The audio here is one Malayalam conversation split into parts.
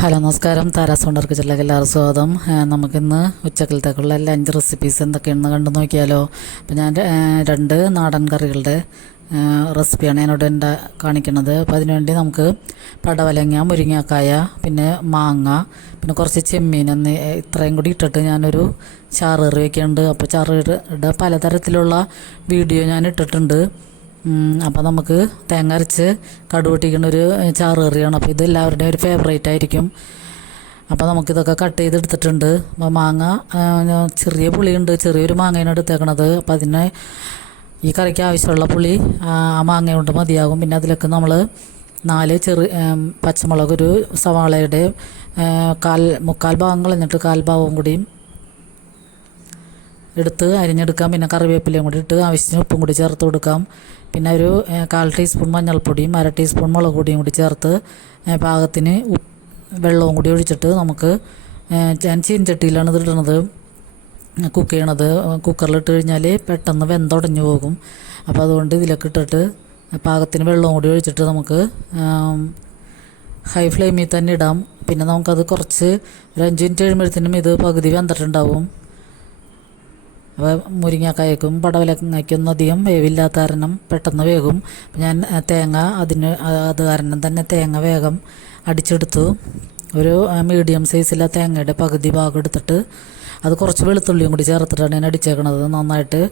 ഹലോ നമസ്കാരം. താരാസ് വണ്ടർ കിച്ചണിലേക്ക് എല്ലാവർക്കും സ്വാഗതം. നമുക്കിന്ന് ഉച്ചക്കലത്തേക്കുള്ള ലഞ്ച് റെസിപ്പീസ് എന്തൊക്കെയാണെന്ന് കണ്ടു നോക്കിയാലോ. അപ്പോൾ ഞാൻ രണ്ട് നാടൻ കറികളുടെ റെസിപ്പിയാണ് ഞാനിവിടെ കാണിക്കുന്നത്. അപ്പോൾ അതിനുവേണ്ടി നമുക്ക് പടവലങ്ങ, മുരിങ്ങക്കായ, പിന്നെ മാങ്ങ, പിന്നെ കുറച്ച് ചെമ്മീൻ ഇത്രയും കൂടി ഇട്ടിട്ട് ഞാനൊരു ചാറുകറി വയ്ക്കുന്നുണ്ട്. അപ്പോൾ ചാറുകറിയുടെ പലതരത്തിലുള്ള വീഡിയോ ഞാൻ ഇട്ടിട്ടുണ്ട്. അപ്പോൾ നമുക്ക് തേങ്ങ അരച്ച് കടുക് പൊട്ടിക്കുന്ന ഒരു ചാറ് കറിയാണ്. അപ്പോൾ ഇത് എല്ലാവരുടെയും ഒരു ഫേവറേറ്റ് ആയിരിക്കും. അപ്പോൾ നമുക്കിതൊക്കെ കട്ട് ചെയ്തെടുത്തിട്ടുണ്ട്. അപ്പോൾ മാങ്ങ ചെറിയ പുളിയുണ്ട്, ചെറിയൊരു മാങ്ങയാണ് എടുത്തേക്കണത്. അപ്പോൾ അതിന് ഈ കറിക്ക് ആവശ്യമുള്ള പുളി ആ മാങ്ങ കൊണ്ട് മതിയാകും. പിന്നെ അതിലേക്ക് നമ്മൾ 4 പച്ചമുളക്, ഒരു സവാളയുടെ മുക്കാൽ ഭാഗം കളഞ്ഞിട്ട് കാൽ ഭാഗവും കൂടിയും എടുത്ത് അരിഞ്ഞെടുക്കാം. പിന്നെ കറിവേപ്പിലയും കൂടി ഇട്ട് ആവശ്യത്തിന് ഉപ്പും കൂടി ചേർത്ത് കൊടുക്കാം. പിന്നെ ഒരു 1/4 ടീസ്പൂൺ മഞ്ഞൾപ്പൊടിയും 1/2 ടീസ്പൂൺ മുളക് പൊടിയും കൂടി ചേർത്ത് പാകത്തിന് വെള്ളവും കൂടി ഒഴിച്ചിട്ട് നമുക്ക് ഞാൻ ചീനച്ചട്ടിയിലാണ് ഇത് ഇടുന്നത്, കുക്ക് ചെയ്യണത്. കുക്കറിലിട്ട് കഴിഞ്ഞാൽ പെട്ടെന്ന് വെന്തുടഞ്ഞു പോകും. അപ്പോൾ അതുകൊണ്ട് ഇതിലേക്ക് ഇട്ടിട്ട് പാകത്തിന് വെള്ളവും കൂടി ഒഴിച്ചിട്ട് നമുക്ക് ഹൈ ഫ്ലെയിമിൽ തന്നെ ഇടാം. പിന്നെ നമുക്കത് കുറച്ച് ഒരു 5 മിനിറ്റ് കഴിയുമ്പോഴത്തേനും ഇത് പകുതി വെന്തിട്ടുണ്ടാവും. അപ്പോൾ മുരിങ്ങക്കായക്കും പടവലങ്ങയ്ക്കൊന്നും അധികം വേവില്ലാത്ത കാരണം പെട്ടെന്ന് വേകും. ഞാൻ തേങ്ങ അത് കാരണം തന്നെ തേങ്ങ വേഗം അടിച്ചെടുത്തു. ഒരു മീഡിയം സൈസിലെ തേങ്ങയുടെ പകുതി ഭാഗം എടുത്തിട്ട് അത് കുറച്ച് വെളുത്തുള്ളിയും കൂടി ചേർത്തിട്ടാണ് ഞാൻ അടിച്ചേക്കണത്. നന്നായിട്ട്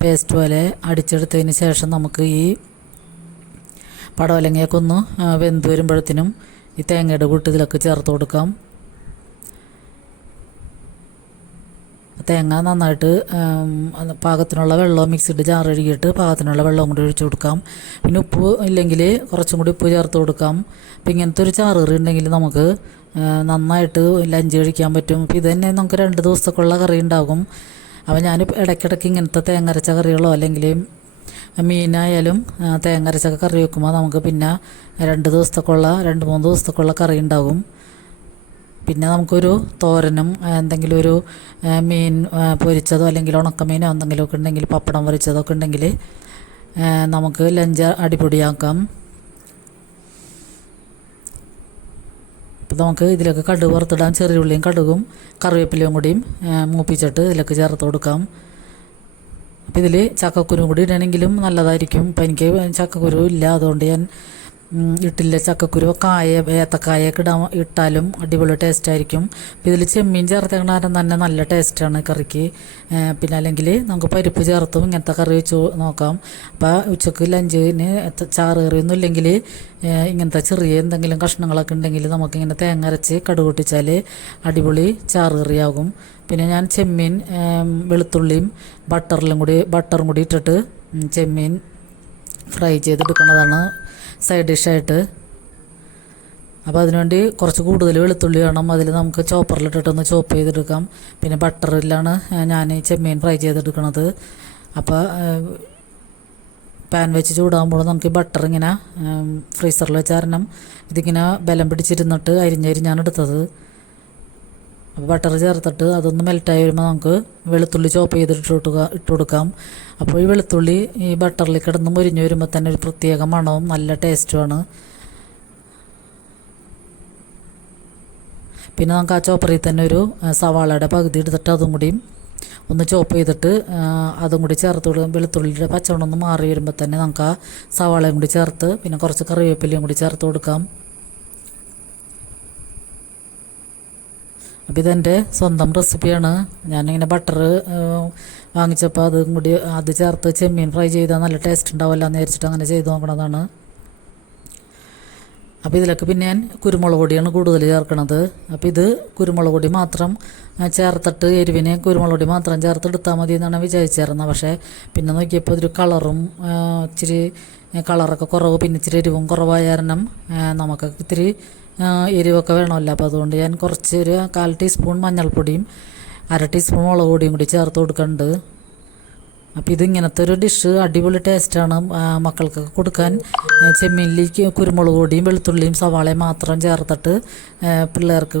പേസ്റ്റ് പോലെ അടിച്ചെടുത്തതിന് ശേഷം നമുക്ക് ഈ പടവലങ്ങയൊക്കെ ഒന്ന് വെന്ത് വരുമ്പോഴത്തേനും ഈ തേങ്ങയുടെ കൂട്ട് ഇതിലൊക്കെ ചേർത്ത് കൊടുക്കാം. തേങ്ങ നന്നായിട്ട് പാകത്തിനുള്ള വെള്ളം മിക്സിഡ് ജാർ കഴുകിയിട്ട് പാകത്തിനുള്ള വെള്ളവും കൂടി ഒഴിച്ചു കൊടുക്കാം. പിന്നെ ഉപ്പ് ഇല്ലെങ്കിൽ കുറച്ചും കൂടി ഉപ്പ് ചേർത്ത് കൊടുക്കാം. അപ്പം ഇങ്ങനത്തെ ഒരു ചാറുകറി ഉണ്ടെങ്കിൽ നമുക്ക് നന്നായിട്ട് ലഞ്ച് കഴിക്കാൻ പറ്റും. അപ്പോൾ ഇത് തന്നെ നമുക്ക് 2 ദിവസത്തേക്കുള്ള കറി ഉണ്ടാകും. അപ്പോൾ ഞാൻ ഇടയ്ക്കിടയ്ക്ക് ഇങ്ങനത്തെ തേങ്ങ അരച്ച കറികളോ അല്ലെങ്കിൽ മീനായാലും തേങ്ങ അരച്ചൊക്കെ കറി വെക്കുമ്പോൾ നമുക്ക് പിന്നെ 2 ദിവസത്തേക്കുള്ള 2-3 ദിവസത്തേക്കുള്ള കറി ഉണ്ടാകും. പിന്നെ നമുക്കൊരു തോരനും എന്തെങ്കിലും ഒരു മീൻ പൊരിച്ചതോ അല്ലെങ്കിൽ ഉണക്കമീനോ എന്തെങ്കിലുമൊക്കെ ഉണ്ടെങ്കിൽ പപ്പടം പൊരിച്ചതൊക്കെ ഉണ്ടെങ്കിൽ നമുക്ക് ലഞ്ച് അടിപൊളിയാക്കാം. അപ്പോൾ നമുക്ക് ഇതിലേക്ക് കടുക് വറുത്തിടാം. ചെറിയ ഉള്ളിയും കടുകും കറിവേപ്പിലയും കൂടിയും മൂപ്പിച്ചിട്ട് ഇതിലേക്ക് ചേർത്ത് കൊടുക്കാം. അപ്പോൾ ഇതിൽ ചക്കക്കുരു കൂടി ഇടണമെങ്കിലും നല്ലതായിരിക്കും. ഇപ്പം എനിക്ക് ചക്കക്കുരു ഇല്ല, അതുകൊണ്ട് ഞാൻ ഇട്ടില്ല. ചക്കക്കുരു, ഏത്തക്കായൊക്കെ ഇട്ടാലും അടിപൊളി ടേസ്റ്റ് ആയിരിക്കും. അപ്പോൾ ഇതിൽ ചെമ്മീൻ ചേർത്തേക്കണ കാരണം തന്നെ നല്ല ടേസ്റ്റാണ് കറിക്ക്. പിന്നെ അല്ലെങ്കിൽ നമുക്ക് പരിപ്പ് ചേർത്തും ഇങ്ങനത്തെ കറി വെച്ച് നോക്കാം. അപ്പോൾ ഉച്ചക്ക് ലഞ്ചിന് ചാറ് കറിയൊന്നും ഇല്ലെങ്കിൽ ഇങ്ങനത്തെ ചെറിയ എന്തെങ്കിലും കഷ്ണങ്ങളൊക്കെ ഉണ്ടെങ്കിൽ നമുക്കിങ്ങനെ തേങ്ങ അരച്ച് കടുക് പൊട്ടിച്ചാൽ അടിപൊളി ചാറ് കറിയാകും. പിന്നെ ഞാൻ ചെമ്മീൻ വെളുത്തുള്ളിയും ബട്ടറും കൂടി ഇട്ടിട്ട് ചെമ്മീൻ ഫ്രൈ ചെയ്തെടുക്കുന്നതാണ് സൈഡ് ഡിഷായിട്ട്. അപ്പോൾ അതിനുവേണ്ടി കുറച്ച് കൂടുതൽ വെളുത്തുള്ളി വേണം. അതിൽ നമുക്ക് ചോപ്പറിലിട്ടിട്ടൊന്ന് ചോപ്പ് ചെയ്തെടുക്കാം. പിന്നെ ബട്ടറിലാണ് ഞാൻ ഈ ചെമ്മീൻ ഫ്രൈ ചെയ്തെടുക്കുന്നത്. അപ്പോൾ പാൻ വെച്ച് ചൂടാകുമ്പോൾ നമുക്ക് ഈ ബട്ടർ ഇങ്ങനെ ഫ്രീസറിൽ വെച്ച കാരണം ഇതിങ്ങനെ ബലം പിടിച്ചിരുന്നിട്ട് അരിഞ്ഞാണ് എടുത്തത്. അപ്പോൾ ബട്ടർ ചേർത്തിട്ട് അതൊന്ന് മെൽറ്റായി വരുമ്പോൾ നമുക്ക് വെളുത്തുള്ളി ചോപ്പ് ചെയ്തിട്ട് ഇട്ട് കൊടുക്കാം. അപ്പോൾ ഈ വെളുത്തുള്ളി ഈ ബട്ടറിൽ കിടന്ന് മുരിഞ്ഞ് വരുമ്പോൾ തന്നെ ഒരു പ്രത്യേക മണവും നല്ല ടേസ്റ്റുമാണ്. പിന്നെ നമുക്ക് ആ ചോപ്പറിൽ തന്നെ ഒരു സവാളയുടെ പകുതി എടുത്തിട്ട് അതും കൂടിയും ഒന്ന് ചോപ്പ് ചെയ്തിട്ട് അതും കൂടി ചേർത്ത് കൊടുക്കും. വെളുത്തുള്ളിയുടെ പച്ചമണം ഒന്ന് മാറി വരുമ്പോൾ തന്നെ നമുക്ക് ആ സവാളയും കൂടി ചേർത്ത് പിന്നെ കുറച്ച് കറിവേപ്പിലയും കൂടി ചേർത്ത് കൊടുക്കാം. അപ്പോൾ ഇതെൻ്റെ സ്വന്തം റെസിപ്പിയാണ്. ഞാനിങ്ങനെ ബട്ടർ വാങ്ങിച്ചപ്പോൾ അത് ചേർത്ത് ചെമ്മീൻ ഫ്രൈ ചെയ്താൽ നല്ല ടേസ്റ്റ് ഉണ്ടാവില്ല എന്ന് വിചാരിച്ചിട്ട് അങ്ങനെ ചെയ്ത് നോക്കണതാണ്. അപ്പോൾ ഇതിലൊക്കെ പിന്നെ ഞാൻ കുരുമുളക് പൊടിയാണ് കൂടുതൽ ചേർക്കണത്. അപ്പോൾ ഇത് കുരുമുളക് പൊടി മാത്രം ചേർത്തിട്ട് എരിവിന് കുരുമുളക് പൊടി മാത്രം ചേർത്തെടുത്താൽ മതി എന്നാണ് വിചാരിച്ചിരുന്നത്. പക്ഷേ പിന്നെ നോക്കിയപ്പോൾ ഇതൊരു കളറും ഇച്ചിരി കളറൊക്കെ കുറവ്, പിന്നെ ഇച്ചിരി എരിവും കുറവായ കാരണം നമുക്ക് ഇത്തിരി എരിവൊക്കെ വേണമല്ലോ. അപ്പോൾ അതുകൊണ്ട് ഞാൻ കുറച്ച് ഒരു 1/4 ടീസ്പൂൺ മഞ്ഞൾപ്പൊടിയും 1/2 ടീസ്പൂൺ മുളക് പൊടിയും കൂടി ചേർത്ത് കൊടുക്കുന്നുണ്ട്. അപ്പോൾ ഇതിങ്ങനത്തെ ഒരു ഡിഷ് അടിപൊളി ടേസ്റ്റാണ്. മക്കൾക്കൊക്കെ കൊടുക്കാൻ ചെമ്മീനിലേക്ക് കുരുമുളക് പൊടിയും വെളുത്തുള്ളിയും സവാളയും മാത്രം ചേർത്തിട്ട് പിള്ളേർക്ക്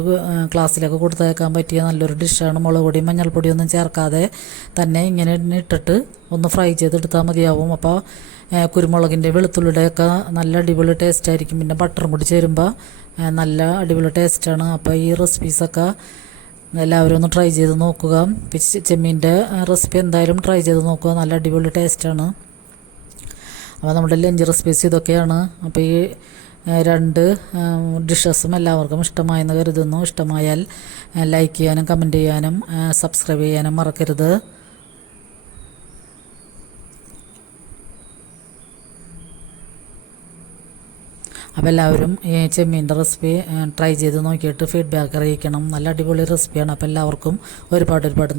ക്ലാസ്സിലൊക്കെ കൊടുത്തേക്കാൻ പറ്റിയ നല്ലൊരു ഡിഷാണ്. മുളക് പൊടിയും മഞ്ഞൾപ്പൊടിയൊന്നും ചേർക്കാതെ തന്നെ ഇങ്ങനെ ഇട്ടിട്ട് ഒന്ന് ഫ്രൈ ചെയ്തെടുത്താൽ മതിയാവും. അപ്പോൾ കുരുമുളകിൻ്റെ വെളുത്തുള്ളിയുടെയൊക്കെ നല്ല അടിപൊളി ടേസ്റ്റ് ആയിരിക്കും. പിന്നെ ബട്ടറും കൂടി ചേരുമ്പോൾ നല്ല അടിപൊളി ടേസ്റ്റാണ്. അപ്പോൾ ഈ റെസിപ്പീസൊക്കെ എല്ലാവരും ഒന്ന് ട്രൈ ചെയ്ത് നോക്കുക. ചെമ്മീൻ്റെ റെസിപ്പി എന്തായാലും ട്രൈ ചെയ്ത് നോക്കുക, നല്ല അടിപൊളി ടേസ്റ്റാണ്. അപ്പോൾ നമ്മുടെ ലഞ്ച് റെസിപ്പീസ് ഇതൊക്കെയാണ്. അപ്പോൾ ഈ 2 ഡിഷസും എല്ലാവർക്കും ഇഷ്ടമായെന്ന് കരുതുന്നു. ഇഷ്ടമായാൽ ലൈക്ക് ചെയ്യാനും കമൻറ്റ് ചെയ്യാനും സബ്സ്ക്രൈബ് ചെയ്യാനും മറക്കരുത്. അപ്പോൾ എല്ലാവരും ഈ ചെമ്മീൻ്റെ റെസിപ്പി ട്രൈ ചെയ്ത് നോക്കിയിട്ട് ഫീഡ്ബാക്ക് അറിയിക്കണം. നല്ല അടിപൊളി റെസിപ്പിയാണ്. അപ്പോൾ എല്ലാവർക്കും ഒരുപാട് നന്ദി.